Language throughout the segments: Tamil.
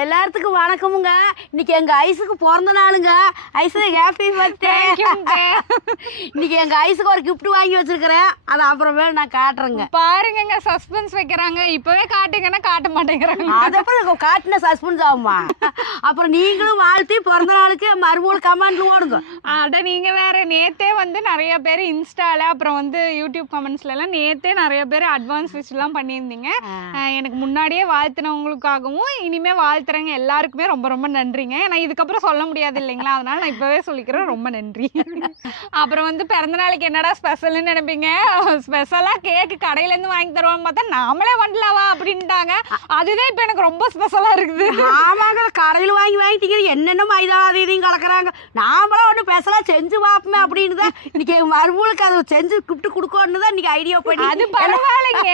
எல்லாத்துக்கும் வணக்கமுங்க. இன்னைக்கு எங்க ஐஸுக்கு பிறந்த நாளுங்க. Ais happy birthday. இன்னைக்கு எங்க ஐஸுக்கு ஒரு கிஃப்ட் வாங்கி வச்சிருக்கிறேன். அதை அப்புறமே நான் காட்டுறேங்க. பாருங்க சஸ்பென்ஸ் வைக்கிறாங்க. இப்பவே காட்டுங்கன்னா காட்ட மாட்டேங்கிறாங்க. அதப்புறம் காட்டின சஸ்பென்ஸ் ஆகுமா? அப்புறம் நீங்களும் வாழ்த்தி பிறந்த நாளுக்கு மறுபடியும் கமெண்ட்ல ஓடுங்க. அட நீங்க வேற. நேத்தே வந்து நிறைய பேர் இன்ஸ்டால அப்புறம் வந்து யூடியூப் கமெண்ட்ஸ்ல எல்லாம் நேத்தே நிறைய பேர் அட்வான்ஸ் விஷ் எல்லாம் பண்ணியிருந்தீங்க. எனக்கு முன்னாடியே வாழ்த்தினவங்களுக்காகவும் இனிமே வாழ்த்துறேங்க எல்லாருக்குமே ரொம்ப ரொம்ப நன்றிங்க. ஏன்னா இதுக்கப்புறம் சொல்ல முடியாது இல்லைங்களா, அதனால நான் இப்பவே சொல்லிக்கிறேன். ரொம்ப நன்றி. அப்புறம் வந்து பிறந்த நாளைக்கு என்னடா ஸ்பெஷல்னு நினைப்பீங்க. ஸ்பெஷலா கேக்கு கடையில இருந்து வாங்கி தருவான்னு பார்த்தா நாமளே பண்ணலாவா அப்படின்ட்டாங்க. அதுதான் இப்ப எனக்கு ரொம்ப ஸ்பெஷலா இருக்குது. ஆமாங்க, கடையில் வாங்கிட்டீங்க. என்னென்ன மைதா இதையும் கலக்குறாங்க. நாமளும் ஒண்ணு ஸ்பெஷலா செஞ்சு பார்ப்போமே அப்படின்னு தான் இன்னைக்கு மறுபடியும் அதை செஞ்சு கிஃப்ட் கொடுக்கணும்னு தான் இன்னைக்கு ஐடியா பண்ணி. அது பரவாயில்லைங்க,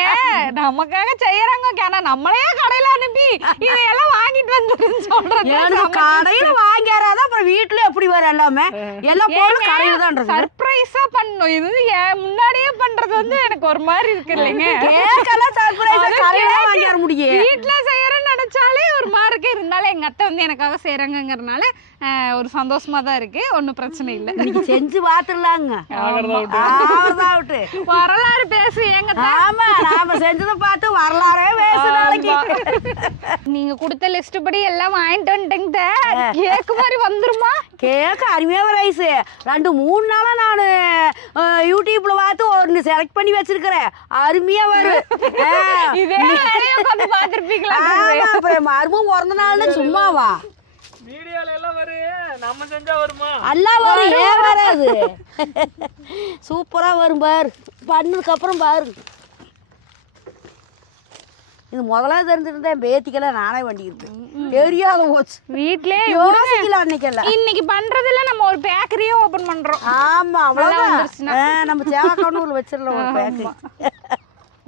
நமக்காக செய்யறாங்க. ஆனா நம்மளே கடையில அனுப்பி இதையெல்லாம் வாங்கிட்டு வந்துருன்னு சொல்றது. கடையில வாங்கிறாதான் அப்புறம் வீட்டுல எப்படி வரும் எல்லாமே. எல்லாம் பொருள் கடையில தான் சர்ப்ரைஸா பண்ணணும். இது முன்னாடியே பண்றது வந்து எனக்கு ஒரு மாதிரி இருக்கு இல்லைங்க. கேக்கெல்லாம் சர்ப்ரைஸா கடையில வாங்கி வர முடியும். வீட்டுல செய்யறேன்னு நினைச்சாலே ஒரு மாதிரி இருக்கு. இருந்தாலும் எங்க அத்தை வந்து எனக்காக செய்யறாங்கிறதுனால ஒரு சந்தோஷமா தான் இருக்கு. ஒன்னும் பிரச்சனை இல்லை. இன்னைக்கு செஞ்சு பாத்துடலாங்க. வரலாறு பேசு எங்க. ஆமா, நாம செஞ்சதை பார்த்து வரலாறே பேசு நாளைக்கு. நீங்க கொடுத்த லிஸ்ட் படி எல்லாம் வாங்கிட்டு வந்துட்டேங்க. கேக்கு மாதிரி வந்துருமா? கேக்கு அருமையா ரைஸ் 2-3 நாளா நானு யூடியூப்ல பார்த்து ஒன்னு செலக்ட் பண்ணி வச்சிருக்கிறேன். அருமையா வரும். இதே உட்காந்து பாத்துருப்பீங்களா? அப்புறம் மறுபடியும் பிறந்த நாள்னு சும்மாவா? வீடியோல எல்லாம் வரும், நம்ம செஞ்சா வருமா? எல்லாம் வரும். ஏன் வராது? சூப்பரா வரும் பாரு. பண்ணதுக்கு அப்புறம் பாரு. இது முதல்ல தெரிஞ்சிருந்தேன் பேத்திக்கெல்லாம் நானே வண்டிக்கிட்டு தெரியாத போச்சு. வீட்லயே யோசிக்கலாம் அன்னைக்கெல்லாம். இன்னைக்கு பண்றதுல நம்ம ஒரு பேக்கரியே ஓபன் பண்றோம். ஆமா, அவ்வளவுதான். நம்ம சேவக்கண்ணூர்ல வச்சிடலாம் ஒரு பேக்கரி.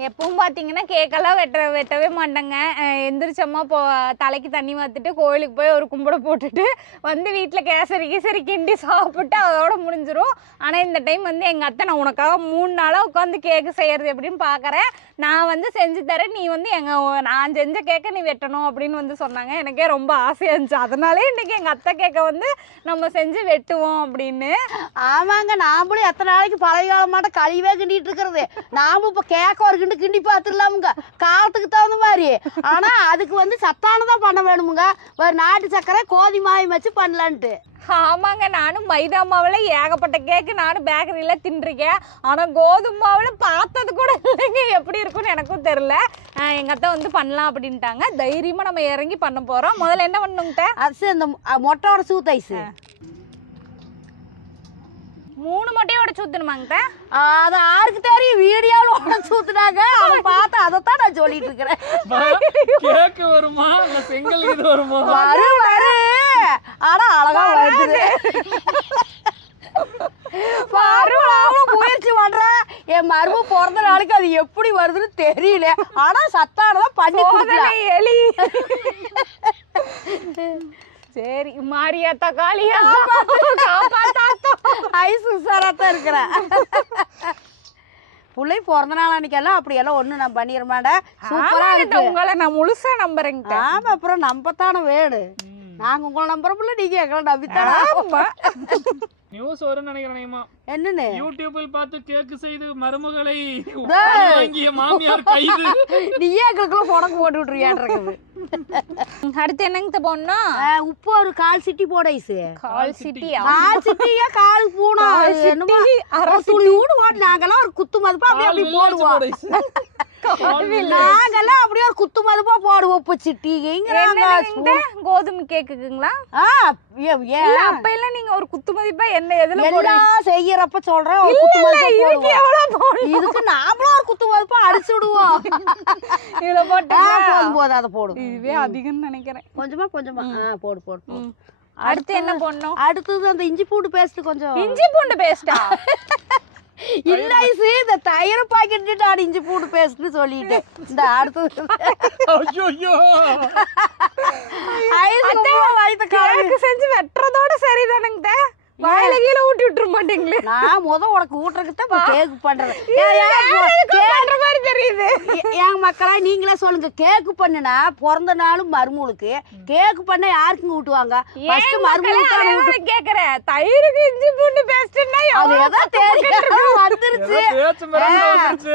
எப்பவும் பார்த்தீங்கன்னா கேக்கெல்லாம் வெட்டவே மாட்டேங்க. எந்திரிச்சம்மா தலைக்கு தண்ணி மாற்றிட்டு கோயிலுக்கு போய் ஒரு கும்பிட போட்டுட்டு வந்து வீட்டில் கேசரி கிண்டி சாப்பிட்டு அதோட முடிஞ்சிடும். ஆனால் இந்த டைம் வந்து எங்கள் அத்தை நான் உனக்காக 3 நாளாக உட்காந்து கேக்கு செய்கிறது எப்படின்னு பார்க்குறேன். நான் வந்து செஞ்சு தரேன், நீ வந்து நான் செஞ்ச கேக்கை நீ வெட்டணும் அப்படின்னு வந்து சொன்னாங்க. எனக்கே ரொம்ப ஆசையாக இருந்துச்சு. அதனாலே இன்றைக்கி எங்கள் அத்தை கேக்கை வந்து நம்ம செஞ்சு வெட்டுவோம் அப்படின்னு. ஆமாங்க, நாமளும் எத்தனை நாளைக்கு பழைய காலமாட்ட கழிவே கிண்டிட்டு இருக்கிறது. நாமும் இப்போ கேக்க ஒரு கிண்டி பார்த்துடலாமுங்க காலத்துக்கு தகுந்த மாதிரி. ஆனா அதுக்கு வந்து சத்தானதான் பண்ண வேணுமுங்க. ஒரு நாட்டு சக்கரை கோதி மாயம் வச்சு பண்ணலான்ட்டு. ஆமாங்க, நானும் மைதா மாவில் ஏகப்பட்ட கேக்கு நானும் பேக்கரியில் தின்றுருக்கேன். ஆனால் கோதுமை மாவில் பார்த்தது கூட இல்லைங்க. எப்படி இருக்குன்னு எனக்கும் தெரில. எங்கள் அத்தை வந்து பண்ணலாம் அப்படின்ட்டாங்க. தைரியமாக நம்ம இறங்கி பண்ண போகிறோம். முதல்ல என்ன பண்ணுங்கிட்ட அது இந்த மொட்டையோட சூத் ஐஸ் 3 மொட்டையை உடச்சு ஊற்றணுமாங்கிட்ட. அது யாருக்கு தெரியும்? வீடியோவில் உடச்சு ஊத்துனாங்க. அதை பார்த்து அதைத்தான் நான் சொல்லிட்டு இருக்கிறேன். கேக்கு வருமா? செங்கல் இது வருமா? வரும். ஆனா அழகா வருது. முயற்சி பண்றேன். என் மரும பிறந்த நாளைக்கு அது எப்படி வருதுன்னு தெரியல. ஆனா சத்தானதான் பண்ணி எலி. சரி, மாரியாத்தா காளியா ஐஸ் உசாராத்தான் இருக்கிறேன். பிள்ளை பிறந்த நாள் அன்னைக்கெல்லாம் அப்படியெல்லாம் ஒண்ணு நான் பண்ணிட மாட்டேன். சூப்பரா இருக்கு. உங்களை நான் முழுசா நம்புறேங்க. ஆமா, அப்புறம் நம்பத்தானே வேடு. நாங்க உங்களை நம்புறோம்ல, நீங்க எங்களை நம்பித்தானா? நியூஸ் வரும்னு நினைக்கிறேன். என்னன்னு யூடியூபில் பார்த்து கேக்கு செய்து மருமகளை வாங்கிய மாமியார் கைது. நீயே எங்களுக்குள்ள புடக்கு போட்டு விட்டுருக்கியான். அடுத்து என்னங்க போடணும்? உப்பு ஒரு 1/4 சிட்டி போட. ஐஸ் 1/4 சிட்டியா? 1/4 சிட்டியா 1/4 பூனா துளி போட்டு நாங்கெல்லாம் ஒரு குத்து மதிப்பா அப்படி போடுவோம். நாங்கெல்லாம் அப்படியே ஒரு குத்து மதிப்பா போடுவோம். உப்பு சிட்டி கோதுமை கேக்குங்களா? அப்ப எல்லாம் நீங்க ஒரு குத்து மதிப்பா என்ன எதுல எல்லாம் செய்யறப்ப சொல்றேன். இதுக்கு நாமளும் ஒரு குத்து மதிப்பா அடிச்சு விடுவோம். இவ்வளவு போட்டா போது அதை போடும். இதுவே அதிகம்னு நினைக்கிறேன். கொஞ்சமா போடு. அடுத்து என்ன போடணும்? அடுத்தது அந்த இஞ்சி பூண்டு பேஸ்ட். கொஞ்சம் இஞ்சி பூண்டு பேஸ்டா? இல்ல ஐஸ், இந்த தயிர் பாக்கெட் நான் இஞ்சி பூண்டு பேஸ்ட்னு சொல்லிட்டேன். இந்த அடுத்தது கேக்கு செஞ்சு வெட்டுறதோட சரிதானுங்க. வாயில கீழே ஊட்டி விட்டுருமா? மாட்டீங்களே. நான் உனக்கு ஊட்டுறதுக்கு தான் கேக்கு பண்றது. பண்ற மாதிரி தெரியுது. எங்க மக்களா நீங்களே சொல்லுங்க, கேக்கு பண்ணுனா பிறந்த நாளும் மருமகளுக்கு கேக்கு பண்ண யாருக்குங்க ஊட்டுவாங்க? ஃபர்ஸ்ட் மருமகளுக்கு கேக்குறேன். தயிருக்கு இஞ்சி பூண்டு பேஸ்ட்னா அது ஏதோ தெரியும் வந்துருச்சு.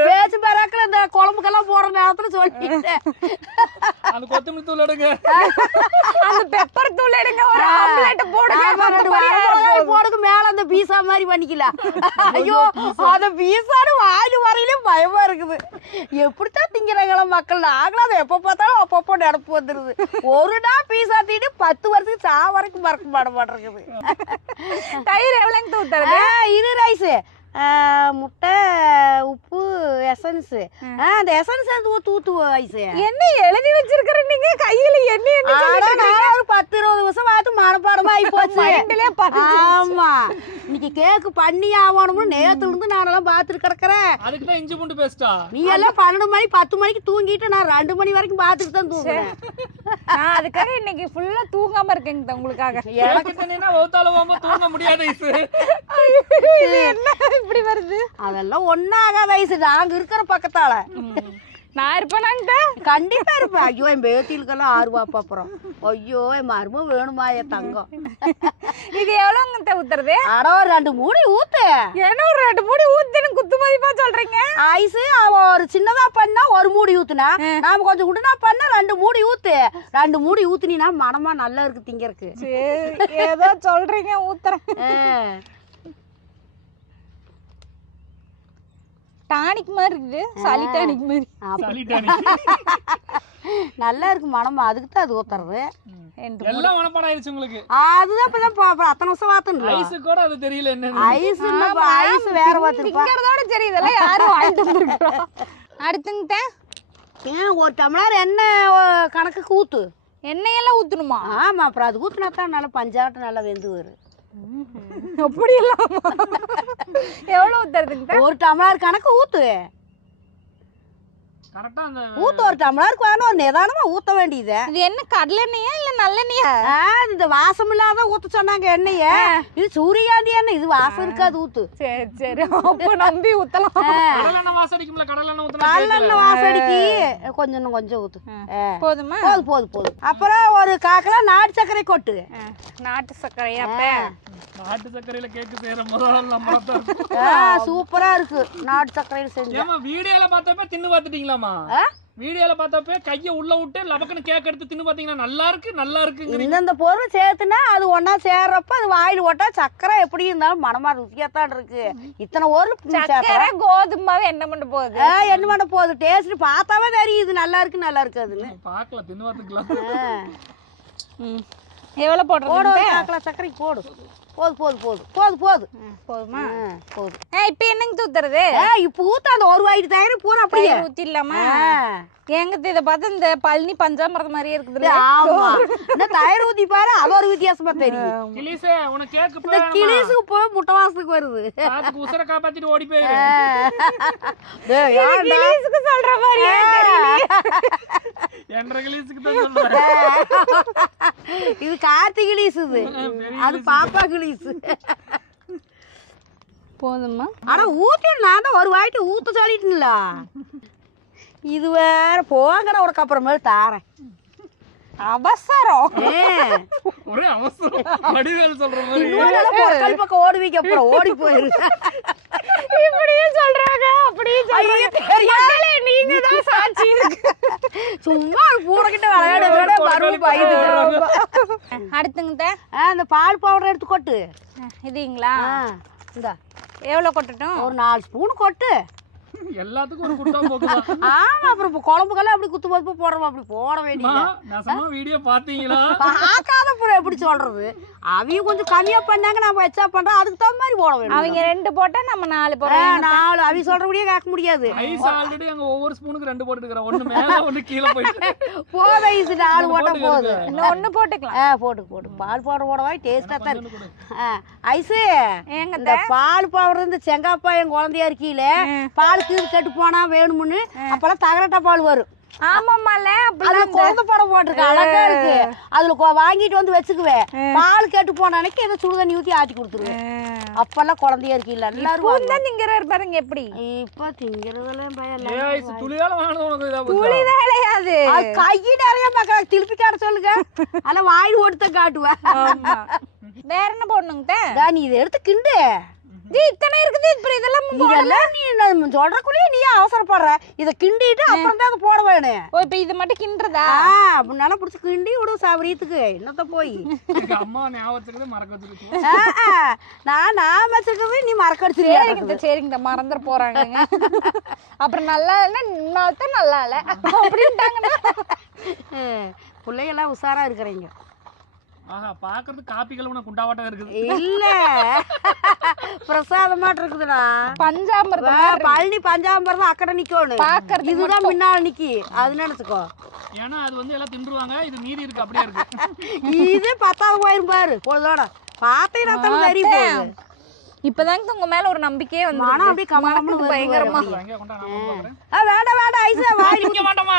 பேச்சு பராக்கல இந்த குழம்புக்கெல்லாம் போடுற நேரத்துல சொல்லிட்டேன். அந்த கொத்தமல்லி தூள் எடுங்க, அந்த பெப்பர் தூள் எடுங்க, ஒரு ஆம்லெட் போடுங்க, போடுங்க, மேல அந்த பீஸா மாதிரி பண்ணிக்கலாம். ஐயோ அந்த பீஸாடு வாயில வரையிலும் பயமா இருக்குது. எப்படித்தான் திங்கிறாங்களா மக்கள்? நாங்களும் அதை எப்ப பார்த்தாலும் அப்பப்போ நடப்பு வந்துருது. ஒரு நாள் பீஸா தீட்டு 10 வருஷத்துக்கு சா வரைக்கும் மறக்க மாட்டேங்குது. தயிர் எவ்வளவு ஊத்துறது? இது ரைஸ், முட்டை, உப்பு, எசன்ஸ். அந்த எசன்ஸ் ஊத்து ஐஸ். என்ன எழுதி வச்சிருக்கிற நீங்க கையில? என்ன ஒரு 10-20 வருஷம் பார்த்து மனப்பாடமா ஆகி போச்சு. ஆமா, இன்னைக்கு கேக்கு பண்ணி ஆகணும்னு நேத்துல இருந்து நானெல்லாம் பாத்துட்டு கிடக்குறேன். அதுக்குதான் இஞ்சி பூண்டு பேஸ்டா? நீ எல்லாம் 12 மணி 10 மணிக்கு தூங்கிட்டு நான் 2 மணி வரைக்கும் பாத்துட்டு தான் தூங்குறேன். நான் அதுக்காக இன்னைக்கு ஃபுல்லா தூங்காம இருக்கேங்க உங்களுக்காக. எனக்கு தண்ணினா ஓத்தாலவாம தூங்க முடியாது ஐஸ். என்ன இப்படி வருது? அதெல்லாம் ஒன்னாகாத ஐஸ். நாங்க இருக்கிற பக்கத்தால நான் இருப்பேனாங்க? கண்டிப்பா இருப்பேன். ஐயோ என் பேத்திகளுக்கெல்லாம் ஆர்வாப்பா. அப்புறம் ஐயோ என் மருமம் வேணுமா என் தங்கம். இது எவ்வளவுங்க ஊத்துறது? அட ஒரு 2 மூடி ஊத்து. என்ன ஒரு 2 மூடி ஊத்துன்னு குத்து மதிப்பா சொல்றீங்க? ஐஸ் அவ ஒரு சின்னதா பண்ணா 1 மூடி ஊத்துனா, நாம கொஞ்சம் குண்டனா பண்ணா 2 மூடி ஊத்து. 2 மூடி ஊத்துனீனா மனமா நல்லா இருக்கு திங்கறதுக்கு. சரி ஏதோ சொல்றீங்க, ஊத்துறேன். டானிக் மாதிரி இருக்குது, சளி டானிக் மாதிரி. நல்லா இருக்கு மனமா, அதுக்கு தான் அது ஊத்துறது. எல்லாம் மனப்பாடம் ஆயிடுச்சு உங்களுக்கு. அதுதான் இப்பதான் அத்தனை வருஷம் வாத்தணும். ஐஸ் கூட அது தெரியல என்ன ஐஸ் இல்ல, ஐஸ் வேற திங்கறதோட சரி, இதெல்லாம் யாரும் வாங்கிட்டு வந்துருக்கோம். அடுத்துங்க ஒரு டம்ளர் எண்ணெய் கணக்குக்கு ஊத்து. எண்ணெயெல்லாம் ஊத்தணுமா? ஆமா, அப்புறம் அது ஊத்துனா தான் நல்லா பஞ்சாட்டம் நல்லா வெந்து வரும். அப்படி இல்லாம எவ்வளவு ஊத்துறதுங்க? ஒரு டம்ளர் கணக்கு ஊத்து. கரெக்ட்டா அந்த ஊத்து. ஒரு டம்ளருக்கு வேணும், ஒரு நிதானமா ஊத்த வேண்டியது. இது என்ன கடலெண்ணெயா இல்ல நல்லெண்ணெயா? இந்த வாசம் இல்லாத ஊத்த சொன்னாங்க எண்ணெய. இது சூரியகாந்தி எண்ணெய், இது வாசம் இருக்காது. ஊத்து. சரி சரி, அப்ப நம்பி ஊத்தலாம். கடலெண்ணெய் வாசம் அடிக்கும்ல, கடலெண்ணெய் ஊத்துனா கடலெண்ணெய் வாசம் அடிக்கி. கொஞ்சம் ஊத்து. போதுமா? போதும். அப்புறம் ஒரு 1/4 கிலோ நாட்டு சர்க்கரை கொட்டு. நாட்டு சர்க்கரையா? அப்ப நாட்டு சர்க்கரையில கேக்கு செய்யற முதல்ல நம்ம தான் சூப்பரா இருக்கு. நாட்டு சர்க்கரையில செஞ்சு. ஏமா வீடியோல பார்த்தப்ப தின்னு பார்த்துட்டீங்களாமா? வீடியோல பார்த்தப்ப கைய உள்ள விட்டு லபக்கன்னு கேக் எடுத்து தின்னு பாத்தீங்கன்னா நல்லா இருக்கு. இந்த பொருள் சேர்த்துனா அது ஒன்னா சேர்றப்ப அது வாயில ஓட்டா சக்கரை எப்படி இருந்தாலும் மனமா ருசியாத்தான் இருக்கு. இத்தனை ஒரு சக்கரை கோதுமாவே என்ன பண்ண போகுது? என்ன பண்ண போகுது? டேஸ்ட் பார்த்தாவே தெரியுது நல்லா இருக்குதுன்னு. பாக்கலாம், தின்னு பார்த்துக்கலாம். எவ்வளவு போடுறது? 1/4 சர்க்கரைக்கு போடு. போதுமா? போதும். இப்ப என்னங்க ஊத்துறது? இப்ப ஊத்த அந்த ஒரு வாயிட்டு தயிர் பூரா அப்படியே ஊத்திடலாமா? எங்க இத பார்த்தா இந்த பழனி பஞ்சாமிரதம் மாதிரியே இருக்குது. ஆமா, இந்த தயிர் ஊத்தி பாரு, அது ஒரு வித்தியாசமா தெரியும். கிளீஸே உனக்கு கேக் இந்த கிளீஸுக்கு போய் முட்டை வாசத்துக்கு வருது. அதுக்கு உசர காப்பாத்திட்டு ஓடி போயிரு. கிளீஸுக்கு சொல்ற மாதிரியே தெரியல. என்ற கிளீஸுக்கு தான் சொல்றேன். இது கார்த்திக் கிளீஸ், இது அது பாப்பா கிளீஸ். போதுமா? ஆனா ஊத்தி நான் தான் ஒரு வாயிட்டு ஊத்த சொல்லிட்டுல. இது வேற போங்கற உனக்கு அப்புறமேல் தாரேன். அவசரம், ஒரே அவசரம். வடிவேல் சொல்ற மாதிரி பொருட்கள் பக்கம் ஓடுவீங்க, அப்புறம் ஓடி போயிரு. இப்படியே சொல்றாங்க, அப்படியே சொல்றாங்க. நீங்க தான் சாட்சி. சும்மா பூரக்கிட்ட விளையாடுறத வரும் பயந்து. அடுத்துங்க அந்த பால் பவுடர் எடுத்து கொட்டு. இதுங்களா? இந்த எவ்வளவு கொட்டட்டும்? ஒரு 4 ஸ்பூன் கொட்டு. எல்லாத்துக்கும் ஒரு குட்டா போகுதா? ஆமா, அப்புறம் குழம்புக்கெல்லாம் அப்படி குத்து மதிப்பு போடுறோம். அப்படி போட வேண்டியது. நான் வீடியோ பாத்தீங்களா? பார்க்காத அப்புறம் எப்படி சொல்றது? அவங்க கொஞ்சம் கம்மியா பண்ணாங்க, நம்ம எச்சா பண்றோம். அதுக்கு தகுந்த மாதிரி போட வேண்டும். அவங்க 2 போட்டா நம்ம 4 போடுறோம். 4 அவங்க சொல்றபடியே கேட்க முடியாது. ஐஸ் ஆல்ரெடி அங்க ஒவ்வொரு ஸ்பூனுக்கு 2 போட்டுக்கிறோம். ஒண்ணு மேல ஒண்ணு கீழே போயிட்டு போதும். ஐஸ் 4 போட்டா போதும். இன்னும் 1 போட்டுக்கலாம். போட்டு பால் பவுடர் போடவே டேஸ்டா தான் இருக்கு. ஐஸ் ஏங்க இந்த பால் பவுடர் இந்த செங்காப்பா என் குழந்தையா இருக்கீல, பால் கீழ் கட்டு போனா வேணும்னு அப்பெல்லாம் தகரட்டா பால் வரும். ஆமாமால அதுல குழந்தை படம் போட்டிருக்கு, அழகா இருக்கு. அதுல வாங்கிட்டு வந்து வச்சுக்குவேன். பால் கேட்டு போன அன்னைக்கு ஏதோ சுடு தண்ணி ஊத்தி ஆட்டி கொடுத்துருவேன். அப்பெல்லாம் குழந்தையா இருக்கு இல்ல எல்லாரும் தான் திங்கறாரு பாருங்க எப்படி. இப்ப திங்கிறதெல்லாம் பயம் ஐஸ் துளியால வாங்குறது உனக்கு இதா போச்சு. புளி வேலையாது. அது கை நிறைய மக்கள் திருப்பி காட்ட சொல்லுங்க. ஆனா வாயில் ஓடுத்த காட்டுவேன். ஆமா. வேற என்ன போடணுங்க? நீ இதை எடுத்து கிண்டு. இத்தனை இருக்குது இப்ப இதெல்லாம் இதெல்லாம் நீ சொல்றக்குள்ளேயே நீ அவசரப்படுற. இதை கிண்டிட்டு அப்புறம் தான் போட வேணும். ஓ இப்ப இது மட்டும் கிண்டுறதா? நல்லா பிடிச்சி கிண்டி விடு சாவரியத்துக்கு. என்னத்த போய் எங்க அம்மா ஞாபகத்துக்கு மறக்க வச்சிருக்கோம். நான் வச்சிருக்கிறது நீ மறக்கடிச்சிருக்க. சரிங்க மறந்துட போறாங்க. அப்புறம் நல்லா இல்ல இன்னொருத்த நல்லா இல்ல அப்படின்ட்டாங்கன்னா பிள்ளைகள்லாம் உஷாரா இருக்கிறீங்க. ஆஹா பாக்குறது காப்பி கலவுன குண்டாவாட்டம் இருக்குது. இல்ல பிரசாதமாட்டு இருக்குதுடா. பஞ்சாமிர்தம் பழனி பஞ்சாமிர்தம் அக்கடை நிக்கணும். பாக்குறது இதுதான் முன்னால நிக்கி. அது நினைச்சுக்கோ. ஏன்னா அது வந்து எல்லாம் தின்றுவாங்க. இது மீதி இருக்கு அப்படியே இருக்கு. இது 10வது போயிரும் பாரு பொழுதோட. பார்த்தீங்கன்னா தான் தெரிய போகுது. இப்பதாங்க உங்க மேல ஒரு நம்பிக்கையே வந்து மனம் அப்படியே கமலம்னு பயங்கரமா. எங்க கொண்டா நான் கொண்டு வரேன். வேண்டாம் வேண்டாம் ஐசா வாய் இங்க வேண்டாமா?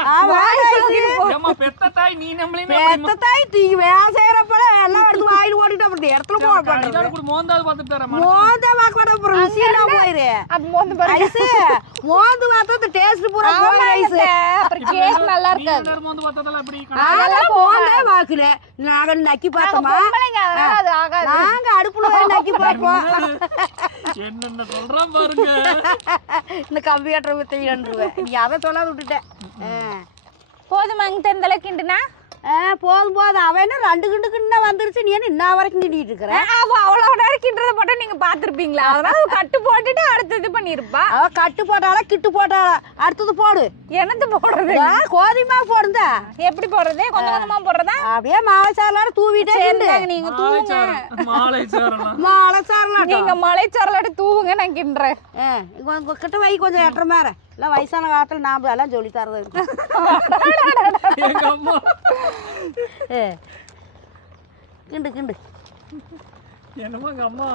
ஏம்மா பெத்த தாய் நீ நம்மளையுமே பெத்த தாய் தீ வேலை செய்யறப்ப எல்லாம் எடுத்து வாயில் ஓடிட்டு அப்புறம் இடத்துல போக மாட்டேன். இதால கூட மோந்தாது பார்த்துட்டு தரேன். மோந்த வாக்கட அப்புறம் ருசியா போயிரு. அப்ப மோந்து பாருங்க. ஐஸ் மோந்து பார்த்தா டேஸ்ட் பூரா போயிரு ஐஸ். அப்புறம் கேக் நல்லா இருக்காது. நீ மோந்து பார்த்ததெல்லாம் எப்படி அதெல்லாம் மோந்தே வாக்குல. நாங்க நக்கி பார்த்தோமா? பொம்பளைங்க அதனால அது ஆகாது. நாங்க அடுப்புல போய் நக்கி பார்ப்போம். என்னென்ன சொல்றான் பாருங்க. இந்த கம்ப்யூட்டர் வித்தையன்றுவேன். நீ அதை சொல்லாத விட்டுட்டேன். போதுமாங்க இந்த அளவுக்கு கிண்டுனா? போதும் போதும். அவன் என்ன 2 கிண்டு கிண்டா வந்துருச்சு. நீ என்ன இன்ன வரைக்கும் கிண்டிட்டு இருக்கிற? அவ்வளவு நேரம் கிண்டுறத போட்டா நீங்க பாத்துருப்பீங்களா? அதனால கட்டு போட்டுட்டு அடுத்து இது பண்ணிருப்பா. அவ கட்டு போட்டாளா கிட்டு போட்டாளா? அடுத்தது போடு. என்னது போடுறது? கோதிமா போடுந்த. எப்படி போடுறது? கொஞ்சம் கொஞ்சமா போடுறதா? அப்படியே மாலைச்சாரலாட தூவிட்டே கிண்டு. நீங்க தூவுங்க. மாலை சாரலாம். மாலைச்சாரலாட நீங்க மலைச்சாரலாட தூவுங்க, நான் கிண்டுறேன். உங்க கிட்ட வை கொஞ்சம் எட்டற மேல. இல்ல வயசான காலத்துல நாம எல்லாம் சொல்லி தரது இருக்கு. எங்க அம்மா கிண்டு கிண்டு. என்னமோ எங்க அம்மா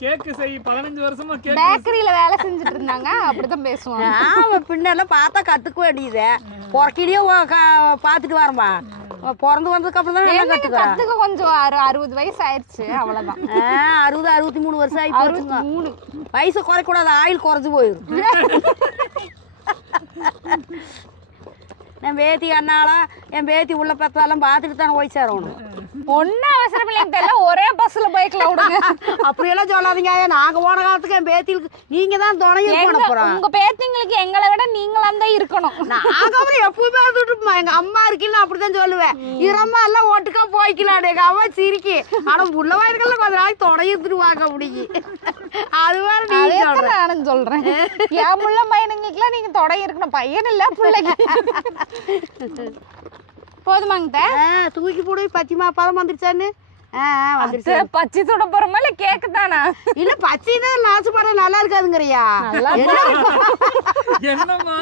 கேக்கு செய் 15 வருஷமா கேக் பேக்கரியில வேலை செஞ்சுட்டு இருந்தாங்க, அப்படிதான் பேசுவாங்க. அவன் பின்னெல்லாம் பார்த்தா கத்துக்க வேண்டியது. பொறக்கிலேயே பாத்துட்டு வரமா. பிறந்து வந்ததுக்கு அப்புறம் தான் நல்லா கத்துக்க கொஞ்சம் 60 வயசு ஆயிடுச்சு, அவ்வளவுதான். 60 63 வருஷம் ஆகி போச்சுங்க. வயசு குறைக்க கூடாது, ஆயில் குறைஞ்சு போயிடும். என் பேத்தி அண்ணாளா என் பேத்தி உள்ள பத்தாலும் பார்த்துட்டு தானே போய் சேரணும். ஒன்னும் அவசரம் இல்லைங்க தெரியல, ஒரே பஸ்ல பைக்ல விடுங்க. அப்படியெல்லாம் சொல்லாதீங்க. நாங்க போன காலத்துக்கு என் பேத்திக்கு நீங்க தான் துணையும் போன போறோம். உங்க பேத்திங்களுக்கு எங்களை விட நீங்களாம் தான் இருக்கணும். நாங்க அப்புறம் எப்பவுமே விட்டுட்டுமா. எங்க அம்மா இருக்கீங்களா அப்படிதான் சொல்லுவேன். இரம்மா எல்லாம் ஒட்டுக்கா போய்க்கலாம். எங்க அம்மா சிரிக்கி. ஆனா உள்ள வயதுல கொஞ்ச நாளைக்கு துணையிருந்துட்டு வாங்க முடியும். அது வேற நானும் சொல்றேன். என் முள்ள பையனுங்களுக்குலாம் நீங்க தொடை இருக்கணும். பையன் இல்ல பிள்ளைங்க. போதுமாங்க தூக்கி போடு. பச்சிமா பதம் வந்துருச்சான்னு வந்துருச்சு. பச்சை சுட போறோமா இல்ல கேக்கு தானா? இல்ல பச்சை தான் லாச்சு படம் நல்லா இருக்காதுங்கறியா? என்னம்மா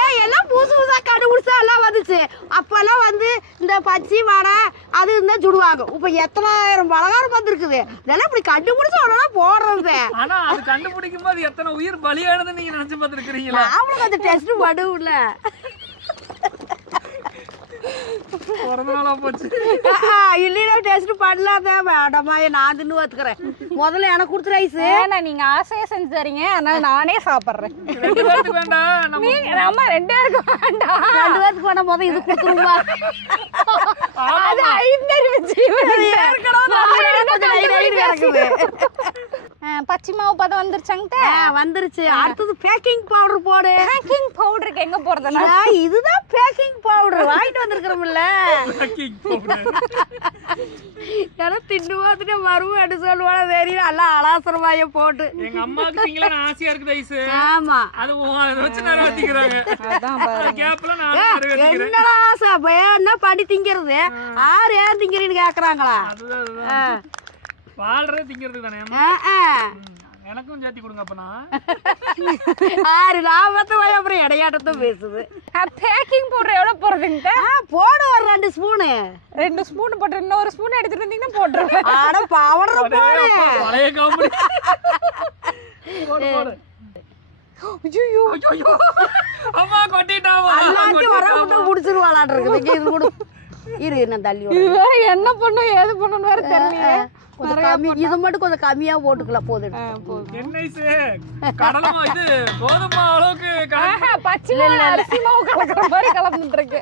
ஏன் எல்லாம் புதுசு புதுசா கண்டுபிடிச்சா எல்லாம் வந்துச்சு. அப்பெல்லாம் வந்து இந்த பச்சை வடை அது இருந்தா சுடுவாங்க. இப்ப எத்தனாயிரம் பலகாரம் வந்துருக்குது. இதெல்லாம் இப்படி கண்டுபிடிச்சா உடனே போடுறது. ஆனா அது கண்டுபிடிக்கும் போது எத்தனை உயிர் பலியானதுன்னு நீங்க நினைச்சு பார்த்துருக்கீங்களா? அவனுக்கு அந்த டெஸ்ட் பண்ணுல பிறந்தநாளா போச்சு. இல்லைன்னா டெஸ்ட் பண்ணலாம் தான். வேண்டாமா நான் தின்னு பார்த்துக்கிறேன். முதல்ல எனக்கு கொடுத்துரு ஐஸ். நீங்க ஆசையா செஞ்சு தரீங்க, அதனால நானே சாப்பிடுறேன். 2 பேருக்கு வேண்டாம். நம்ம 2 பேருக்கு வேண்டாம். 2 பேருக்கு வேண்டாம். முதல் இது கொடுத்துருவா. அது ஐந்தறிவு ஜீவன். பச்சை மாவு பதம் வந்துருச்சாங்க. வந்துருச்சு. அடுத்தது பேக்கிங் பவுடர் போடு. பேக்கிங் பவுடருக்கு எங்க போறதுனா? இதுதான் பேக்கிங் பவுடர் வாங்கிட்டு வந்திருக்கிறோம்ல. பேக்கிங் பவுடர் ஏன்னா தின்னு பார்த்துட்டு மறுபடியும் எடுத்து சொல்லுவாங்க. சரி நல்லா அலாசரமாய போட்டு எங்க அம்மாவுக்கு திங்கலாம் ஆசையா இருக்குது ஐஸ். ஆமா அது வச்சு நிறைவேற்றிக்கிறாங்க. கேப்ல நான் என்னடா ஆசை என்ன பண்ணி திங்கிறது? ஆறு ஏன் திங்கிறீன்னு கேக்குறாங்களா? அதுதான் வாழ்றே திங்கிறதுக்கு தானே. எனக்கும் சேர்த்தி கொடுங்க. அப்ப நான் 6 லாபத்தை போய் அப்புறம் இடையாட்டத்தை பேசுது. பேக்கிங் பவுடர் எவ்வளவு போடுறதுங்க? போடு ஒரு 2 ஸ்பூனு. 2 ஸ்பூன் போட்டு இன்னொரு ஸ்பூன் எடுத்துட்டு வந்தீங்கன்னா போட்டுருவேன். ஆனா பவுடர் போடு. பழைய காமெடி. போடு போடு. ஐயோ ஐயோ அம்மா கொட்டிட்டாமா எல்லாத்தையும் வர மட்டும் முடிச்சிருவாளான் இருக்குது இது கூட இரு நான் தள்ளி இது வேற என்ன பண்ணும் ஏது பண்ணும் வேற தெரியல. கொஞ்சம் கம்மி இது மட்டும் கொஞ்சம் கம்மியா போட்டுக்கலாம் போதும் கடலமா இது கோதுமை அளவுக்கு பச்சை அரிசி மாவு கலக்குற மாதிரி கலந்துட்டு இருக்கு.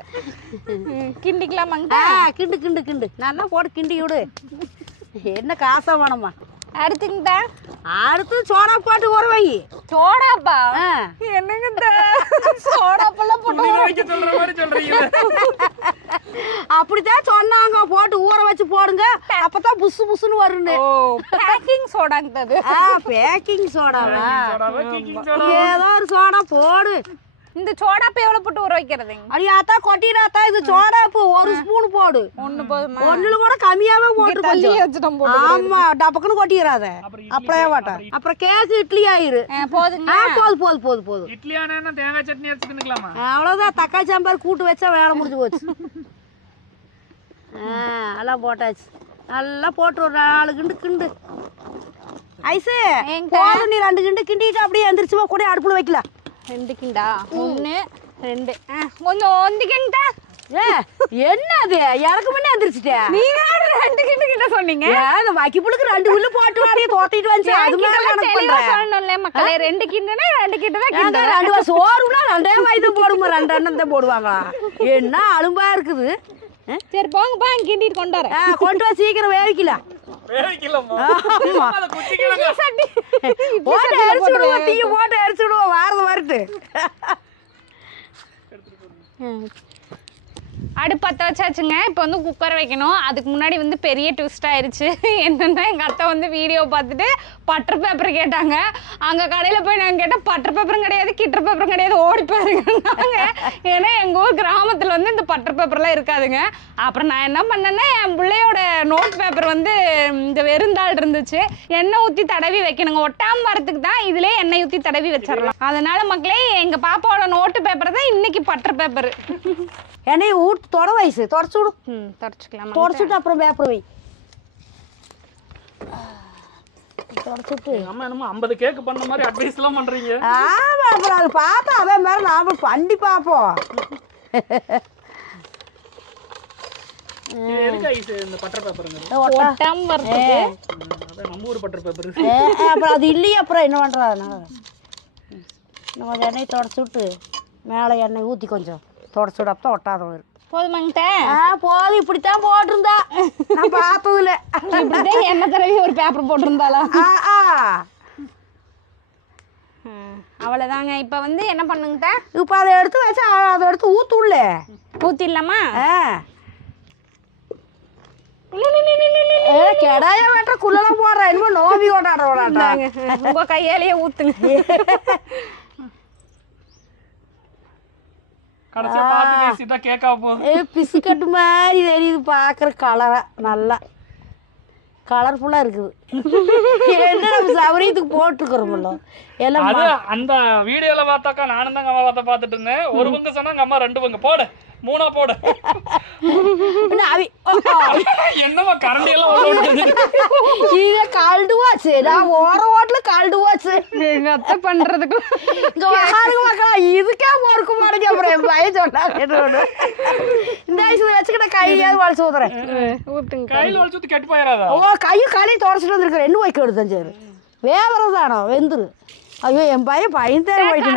கிண்டிக்கலாமாங்க? கிண்டு கிண்டு கிண்டு நல்லா போட்டு கிண்டி விடு. என்ன காசா வேணுமா? அடுத்துங்கதா அடுத்து சோடா போட்டு ஊற வை. சோடாப்பா என்னங்க சோடாப்பெல்லாம் போட்டு வைக்க சொல்ற மாதிரி சொல்றீங்க. அப்படித்தான் சொன்னாங்க, போட்டு ஊற வச்சு போடுங்க அப்பதான் புசு புசுன்னு வருன்னு. பேக்கிங் சோடாங்க அது. பேக்கிங் சோடாவா? ஏதோ ஒரு சோடா போடு. இந்த சோடாப்பு எவ்வளவு போட்டு ஊற வைக்கிறதுங்க? அடியாத்தா கொட்டிடாத்தா இது சோடாப்பு ஒரு ஸ்பூன் போடு. ஒண்ணு போதுமா? ஒண்ணுல கூட கம்மியாவே போட்டு தள்ளி வச்சுட்டோம் போடு. ஆமா டபக்குன்னு கொட்டிடாத அப்படியே வாட்டா. அப்புறம் கேக்கு இட்லி ஆயிரு. போதுங்க. போதும் போதும் போதும் போதும். இட்லி ஆனா தேங்காய் சட்னி அரைச்சு தின்னுக்கலாமா? அவ்வளவுதான், தக்காளி சாம்பார் கூட்டு வச்சா வேலை முடிஞ்சு போச்சு. எல்லாம் போட்டாச்சு. நல்லா போட்டு ஒரு 4 கிண்டு கிண்டு. ஐசு போதும், நீ 2 கிண்டு கிண்டிட்டு அப்படியே எந்திரிச்சுமா கூட அடுப்புல வைக்கல. 2 கிண்டா? 1 2 கொஞ்சம் ஒந்திக்கிண்டா. என்ன அது எனக்கு முன்னே எந்திரிச்சிட்டேன். நீங்க 2 கிண்டு கிட்ட சொன்னீங்க. அந்த வக்கிப்புளுக்கு 2 உள்ள போட்டு வாடியே தோத்திட்டு வந்து அது மேல கணக்கு பண்றேன். சொல்லணும்ல மக்களே, 2 கிண்டுனா 2 கிண்டு தான் கிண்டு. 2 சோறுனா 2 வாய்தான் போடுமா, 2 எண்ணம் தான் போடுவாங்க. என்ன அலும்பா இருக்குது. சரி போங்க பாங்க கிண்டிட்டு கொண்டு வரேன். கொண்டு வா சீக்கிரம் வேவிக்கல. போட்டு அரிச்சுடுவோம், தீய போட்டு அரிச்சுடுவோம், வாரது வருது. அடுப்பு பற்ற வச்சாச்சுங்க. இப்போ வந்து குக்கர் வைக்கணும். அதுக்கு முன்னாடி வந்து பெரிய ட்விஸ்ட் ஆயிடுச்சு. என்னன்னா எங்கள் அத்தை வந்து வீடியோ பார்த்துட்டு பட்டர் பேப்பர் கேட்டாங்க. அங்கே கடையில் போய் நாங்கள் கேட்டால் பட்டர் பேப்பரும் கிடையாது, கிட்டர் பேப்பரும் கிடையாது, ஓடி போயிருக்காங்க. ஏன்னா எங்கள் ஊர் கிராமத்தில் வந்து இந்த பட்டர் பேப்பர்லாம் இருக்காதுங்க. அப்புறம் நான் என்ன பண்ணேன்னா என் பிள்ளையோட நோட் பேப்பர் வந்து இந்த வெறுந்தாள் இருந்துச்சு, எண்ணெய் ஊற்றி தடவி வைக்கணுங்க. ஒட்டாமல் வரத்துக்கு தான் இதிலே எண்ணெய் ஊற்றி தடவி வச்சிடலாம். அதனால மக்களே எங்கள் பாப்பாவோட நோட்டு பேப்பர் தான் இன்னைக்கு பட்டர் பேப்பர். எண்ணெய் ஊட்டு தொட வயசு தொடச்சு விடு. தொடச்சுக்கலாம். தொடச்சுட்டு அப்புறம் பேப்பர் வை. தொடச்சுட்டு அம்மா என்னமோ 50 கேக் பண்ண மாதிரி அட்வைஸ் எல்லாம் பண்றீங்க. ஆமா, அப்புறம் அது பார்த்தா அதே மாதிரி நாம பண்ணி பார்ப்போம். எதுக்கு ஐஸ் இந்த பட்டர் பேப்பருங்க? ஒட்டாம வரதுக்கு. அதான் நம்ம ஊர் பட்டர் பேப்பர். அப்புறம் அது இல்லையே அப்புறம் என்ன பண்றாங்க? நம்ம எண்ணெய் தொடச்சு விட்டு மேலே எண்ணெய் ஊற்றி கொஞ்சம் தொடச்சு விட அப்போ ஒட்டாத வரும். போதுமாங்கிட்ட? போதும், இப்படித்தான் போட்டிருந்தா நான் பார்த்ததுல. இப்படிதான் எண்ணெய் தடவி ஒரு பேப்பர் போட்டிருந்தாளா? அவ்வளோதாங்க. இப்போ வந்து என்ன பண்ணுங்க? இப்போ அதை எடுத்து வச்சா அதை எடுத்து ஊற்றுள்ள ஊற்றிடலாமா? கெடாய வெட்ட குள்ளலாம் போடுறேன். இன்னும் நோவி ஓட்டாடுறாங்க. உங்க கையாலேயே ஊத்துங்க. கடைசியா பாத்து பேசிட்டா கேக்கா போகுது. பிஸ்கட் மாதிரி தெரியுது பாக்குற. கலரா நல்லா கலர்ஃபுல்லா இருக்குது. என்ன நம்ம சவரியத்துக்கு போட்டுக்கிறோம்ல எல்லாம். அது அந்த வீடியோல பார்த்தாக்கா நானும் தான் அம்மா பார்த்துட்டு இருந்தேன். ஒரு பங்கு சொன்னாங்க, அம்மா 2 பங்கு போடு, 3 போடு. என்னமா கரண்டி எல்லாம் இத கல்டு வாச்சு. நான் ஓர ஓட்டுல கல்டு வாச்சு. எங்க அத்தை பண்றதுக்கு இங்க வாருங்க மக்களா, இதுக்கே பொறுக்க மாட்டேங்க. அப்புறம் என் பையன் சொன்னாங்க இந்த வயசுல வச்சுக்கிட்ட கையாவது வலிச்சு ஊத்துறேன். ஊத்துங்க. கையில வலிச்சு ஊத்தி கெட்டு போயிடாதா? கையும் காலையும் தொடச்சிட்டு வந்திருக்கிறேன். என்ன வைக்க எடுத்தேன் வேவரதானோ வெந்துரு. ஐயோ என் பையன் பயந்தே போயிட்டு.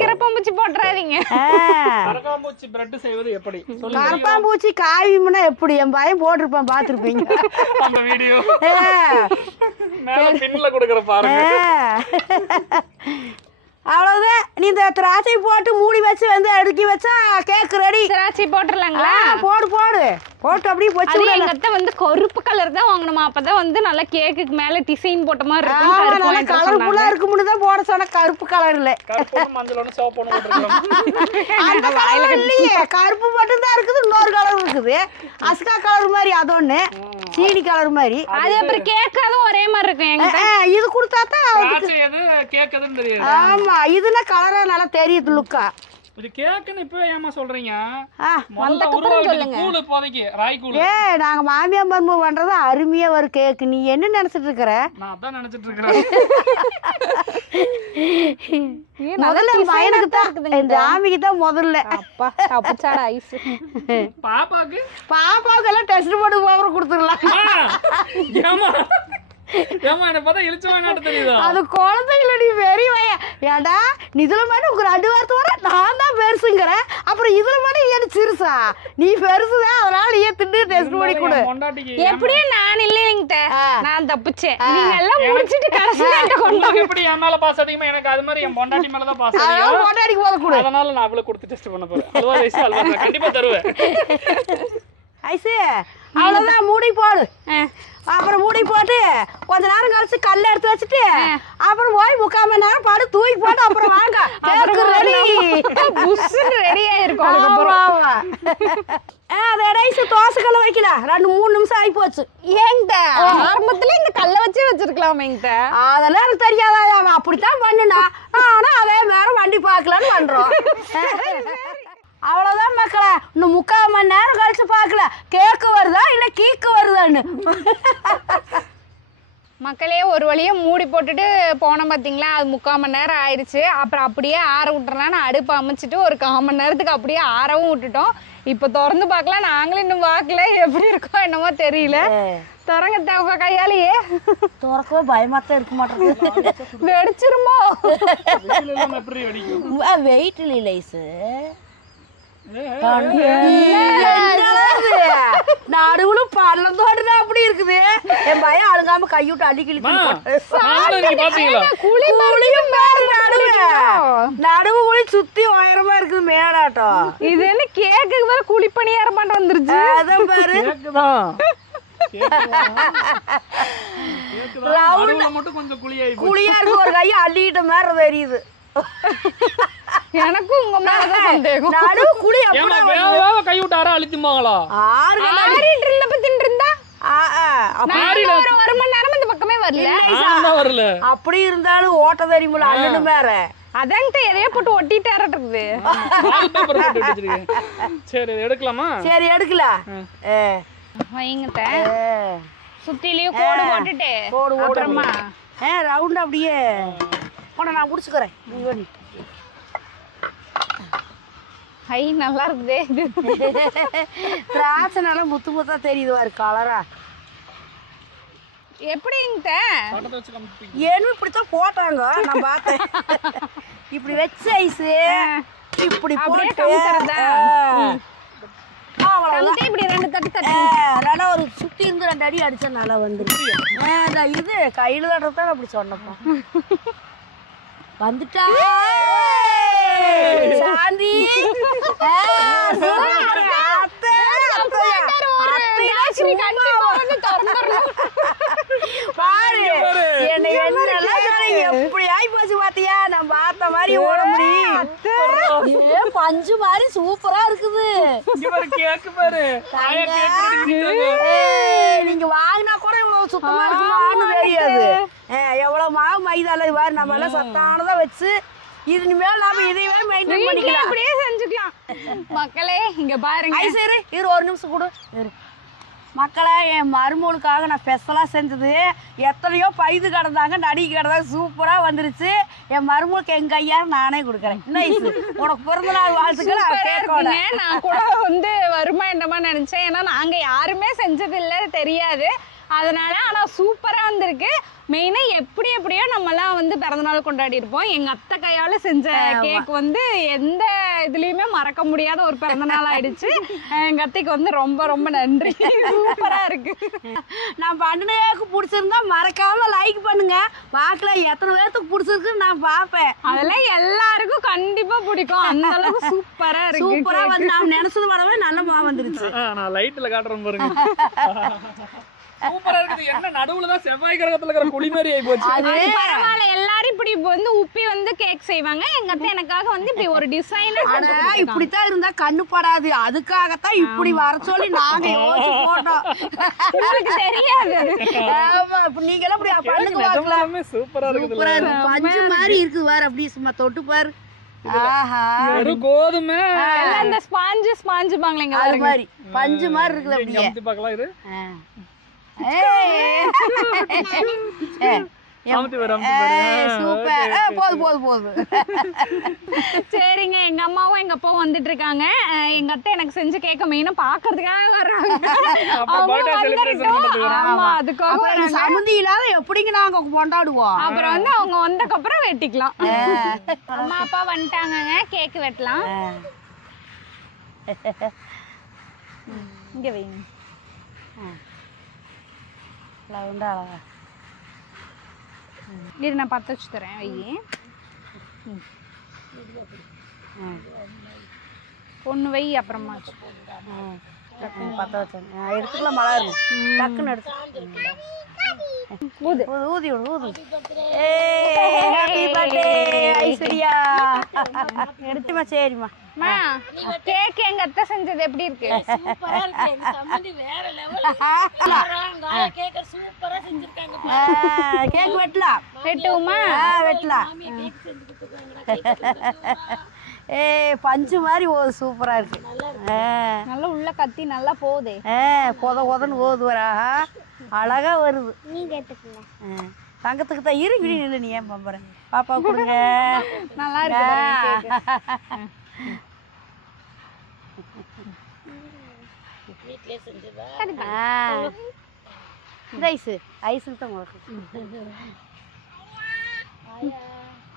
கரப்பாம்பூச்சி போட்டுறாதீங்க. கரப்பாம்பூச்சி பிரெட் செய்வது எப்படி? கரப்பாம்பூச்சி காயும்னா எப்படி? என் பையன் போட்டிருப்பான், பாத்துருப்பீங்க அந்த வீடியோ. மேல பின்ல கொடுக்கற பாருங்க. அவ்வளவுதான். நீ இந்த திராட்சை போட்டு மூடி வச்சு வந்து அடுக்கி வச்சா கேக் ரெடி. திராட்சை போட்டுடலாங்களா? போடு போடு போட்டு அப்படியே போச்சு. எங்க அத்தை வந்து கருப்பு கலர் தான் வாங்கணுமா, அப்பதான் வந்து நல்லா கேக்குக்கு மேல டிசைன் போட்ட மாதிரி இருக்கும். கலர்ஃபுல்லா இருக்கும்னு தான் போட சொன்ன. கருப்பு கலர்ல மஞ்சள் சிவப்பு போட்டுருக்கோம். அந்த கலர் இல்லையே, கருப்பு மட்டும் தான் இருக்குது. இன்னொரு கலர் இருக்குது, அஸ்கா கலர் மாதிரி. அது ஒண்ணு சீனி கலர் மாதிரி. அது அப்புறம் கேக் அதுவும் ஒரே மாதிரி இருக்கும். எங்க இது கொடுத்தா தான் கேக் எதுன்னு தெரியாது. ஆமா, இதுல கலரா நல்லா தெரியுது லுக்கா. இது கேக்குன்னு இப்ப ஏமா சொல்றீங்க? சொல்லுங்க. இப்போதைக்கு ராய் கூழ். நாங்க மாமியார் மருமக பண்றது அருமையா ஒரு கேக்கு. நீ என்ன நினைச்சிட்டு இருக்கிற? நான் அதான் நினைச்சிட்டு இருக்கிறேன். முதல்ல பையனுக்கு தான் ஜாமிக்கு தான் முதல்ல. அப்பா தப்பிச்சாட ஐஸ். பாப்பாக்கு எல்லாம் டெஸ்ட் போட்டு போகிற கொடுத்துடலாம். ஏமா என்ன பார்த்தா இழுச்சவானாட்டு தெரியுதா? அது குழந்தைங்களடி பெரிய ஏடா இதுல மாதிரி உங்க 2 வாரத்து வர நான் தான் பெருசுங்கிறேன். அப்புறம் இதுல மாதிரி ஏன் சிறுசா? நீ பெருசுதான், அதனால நீ திண்டு டெஸ்ட் பண்ணி கொடு. எப்படியும் நான் இல்லைங்க, நான் தப்பிச்சேன். நீங்க எல்லாம் முடிச்சிட்டு கடைசியா கொண்டு எப்படி என் மேல பாஸ் அதிகமா எனக்கு அது மாதிரி என் பொண்டாட்டி மேல தான் பாஸ் அதிகம். பொண்டாட்டிக்கு போத கொடு. அதனால நான் அவளை கொடுத்து டெஸ்ட் பண்ண போறேன். அல்வா ரைஸ் அல்வா நான் கண்டிப்பா தருவேன். ஐசு அவ்வளவுதான், மூடி போடு. அப்புறம் மூடி போட்டு கொஞ்ச நேரம் கழிச்சு கல்ல எடுத்து வச்சுட்டு அப்புறம் போய் 3/4 மணி நேரம் பாடு தூக்கி போட்டு அப்புறம் வாங்க ரெடி ஆயிருக்கும். தோசை கல்ல வைக்கல 2-3 நிமிஷம் ஆகி போச்சு. ஏங்க ஆரம்பத்துல இந்த கல்ல வச்சே வச்சிருக்கலாமே. அதெல்லாம் எனக்கு தெரியாதா? அவன் அப்படித்தான் பண்ணுனா, ஆனா அதே நேரம் வண்டி பார்க்கலான்னு பண்றோம். அவ்வளவுதான் மக்களே, இன்னும் 3/4 மணி நேரம் கழிச்சு பார்க்கல கேக்கு வருதா இல்ல கீக்கு வருதான்னு. மக்களே ஒரு வழியா மூடி போட்டுட்டு போனோம் பாத்தீங்களா, அது 3/4 மணி நேரம் ஆயிடுச்சு. அப்புறம் அப்படியே ஆற விட்டுறலான்னு அடுப்பு அமைச்சிட்டு ஒரு 1/4 மணி நேரத்துக்கு அப்படியே ஆறவும் விட்டுட்டோம். இப்ப திறந்து பார்க்கலாம், நாங்களும் இன்னும் பார்க்கல, எப்படி இருக்கோ என்னமோ தெரியல. திறங்க உங்க கையாலேயே. திறக்கவே பயமாத்தான் இருக்க மாட்டேங்குது. வெடிச்சிருமோ? வெயிட் இல்லை நடுவுல பள்ளம் தோடுனா அப்படி இருக்குது. என் பையன் அழுங்காம கைவிட்டு அள்ளி கிழிச்சு நடுவு குழி சுத்தி உயரமா இருக்குது மேலாட்டம். இது என்ன கேக்கு வேற குழி பணியாரமாட்ட வந்துருச்சு. அதான் பாரு, குழியா இருக்கு. ஒரு கையை அள்ளிக்கிட்ட மாதிரி தெரியுது. எனக்கும் உங்க மேலதான் சந்தேகம். நடுவு குழி கை விட்டு ஆற அழுத்திமாங்களா? ஒரு மணி நேரம் இந்த பக்கமே வரல. அப்படி இருந்தாலும் ஓட்ட தெரியுமில்ல அண்ணனு மேல. அதான்ட்ட எதையோ போட்டு ஒட்டிட்டாரட்டு இருக்குது. சரி எடுக்கலாமா? சரி எடுக்கலாம். வைங்கட்ட சுத்திலயும் கோடு போட்டுட்டு அப்புறமா ரவுண்ட் அப்படியே நான் முடிச்சுக்கிறேன். ஐ நல்லா இருக்குதே. திராட்சைனால முத்து முத்தா தெரியுது பாரு கலரா. எப்படிங்க ஏன்னு இப்படித்தான் போட்டாங்க, நான் பார்த்தேன். இப்படி வச்ச ஐஸ் இப்படி போட்டு இப்படி 2 தட்டு நல்லா ஒரு சுத்தி இருந்து 2 அடி அடிச்சா நல்லா வந்துருக்கு. இது கையில தட்டுறதான் அப்படி சொன்னப்போ வந்துட்டா சாந்தி. பாரு என்ன எப்படி ஆயி போச்சு பாத்தியா? நான் பார்த்த மாதிரி ஓட முடியும். பஞ்சு மாதிரி சூப்பரா இருக்குது. நீங்க வாங்கினா கூட இவ்வளவு சுத்தமா இருக்குமான்னு தெரியாது. எவ்வளவு மாவு மைதால பாரு, நம்ம எல்லாம் சத்தானதா வச்சு இனிமேல் நாம இதையே மெயின்டைன் பண்ணிக்கலாம். அப்படியே செஞ்சுக்கலாம். மக்களே இங்க பாருங்க. சரி இரு, ஒரு நிமிஷம் கூட மக்களே. என் மருமகளுக்காக நான் ஸ்பெஷலாக செஞ்சது. எத்தனையோ பைது கிடந்தாங்க, நடிகை கிடந்தாங்க, சூப்பராக வந்துருச்சு. என் மருமகளுக்கு என் கையார நானே கொடுக்குறேன். உனக்கு பிறந்த நாள் வாழ்த்துக்கள். நான் கூட வந்து வருமா என்னமா நினைச்சேன், ஏன்னா நாங்க யாருமே செஞ்சது இல்லை, தெரியாது. அதனால ஆனா சூப்பரா வந்திருக்கு. மெயினா எப்படியோ நம்மலாம் வந்து பிறந்தநாள் கொண்டாடி இருப்போம். எங்க அத்தை கையால செஞ்ச கேக் வந்து எந்த இதுலயுமே மறக்க முடியாத ஒரு பிறந்தநாள் ஆயிடுச்சு. எங்க அத்தைக்கு வந்து ரொம்ப ரொம்ப நன்றி. சூப்பரா இருக்கு. நான் பண்ணுனேக்கு பிடிச்சிருந்தா மறக்காம லைக் பண்ணுங்க. பார்க்கல எத்தனை பேருக்கு பிடிச்சிருக்குன்னு நான் பார்ப்பேன். அதெல்லாம் எல்லாருக்கும் கண்டிப்பா பிடிக்கும். அந்த அளவுக்கு சூப்பரா இருக்கு. சூப்பரா வந்து நான் நினைச்சது வரவே நல்ல மா வந்துருச்சு. நான் லைட்ல காட்டுறேன் பாருங்க. சூப்பரா இருக்குது. என்ன நடுவுல தான் செவ்வாய் கிரகத்துல இருக்கிற குழி மாதிரி ஆயி போச்சு. பரவாயில்ல, எல்லாரும் இப்படி வந்து உப்பி வந்து கேக் செய்வாங்க. எங்க அத்தை எனக்காக வந்து இப்படி ஒரு டிசைன். இப்படித்தான் இருந்தா கண்ணு படாது, அதுக்காகத்தான் இப்படி வர சொல்லி நாங்க யோசிச்சு போட்டோம். உங்களுக்கு தெரியாது. ஆமா, நீங்க எல்லாம் இப்படி பண்ணுங்க. சூப்பரா இருக்குது. பஞ்சு மாதிரி இருக்கு பாரு, அப்படியே சும்மா தொட்டு பாரு. ஆஹா வெறும் கோதுமை எல்லாம் இந்த ஸ்பாஞ்சு பாங்களேங்க அது மாதிரி பஞ்சு மாதிரி இருக்குது இங்க அப்படியே அமுத்தி பார்க்கலாம் இது அமுத்தி பாரு சூப்பர் போதும் சரிங்க எங்க அம்மாவும் எங்க அப்பாவும் வந்துட்டு இருக்காங்க எங்க அத்தை எனக்கு செஞ்ச கேக்க மெயினா பாக்குறதுக்காக வர்றாங்க ஆமா அதுக்காக சம்மந்தி இல்லாத எப்படிங்க நாங்க கொண்டாடுவோம் அப்புறம் வந்து அவங்க வந்தக்கு அப்புறம் வெட்டிக்கலாம் அம்மா அப்பா வந்துட்டாங்க கேக் வெட்டலாம் இங்க வைங்க உண்டாளா இரு நான் பத்த வச்சு தரேன் வை ஒன்று வை அப்புறமா பத்த வச்சேன் எடுத்துக்கலாம் மழை இருக்கும் டக்குன்னு எடுத்து ஊதி விடு ஐஸ்வர்யா எடுத்துமா சரிம்மா கேக் எங்க அத்தை செஞ்சது எப்படி இருக்கு கேக் வெட்டலாம் வெட்டுவோமா வெட்டலாம் பஞ்சு மாதிரி சூப்பரா இருக்கு நல்லா உள்ள கத்தி நல்லா போகுதே கொதன்னு ஓது வரா அழகா வருது தங்கத்துக்கு தான் இரு இப்படி நில்லு நீ ஏன் பம்பற பாப்பா கொடுங்க நல்லா இருக்கு இந்த ஐஸுக்கு தான் உங்களுக்கு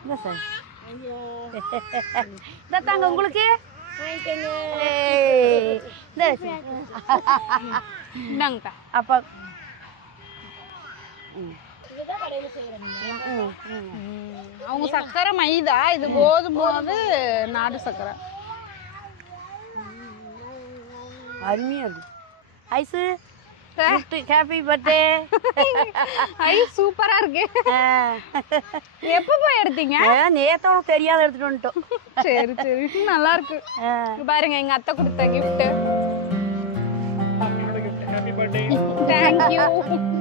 இந்த சார் இந்த தாங்க உங்களுக்கு இந்தாங்கக்கா அப்பா அவங்க சக்கரை மைதா இது கோதுமை நாடு சக்கரை அருமையா இருக்கு ஐஸு ஹாப்பி பர்த்டே ஐஸ் சூப்பரா இருக்கு எப்ப போய் எடுத்தீங்க நேத்தோட தெரியாத எடுத்துட்டு வந்துட்டோம் சரி சரி நல்லா இருக்கு பாருங்க எங்க அத்தை கொடுத்த கிஃப்ட் ஹாப்பி பர்த்டே தேங்க்யூ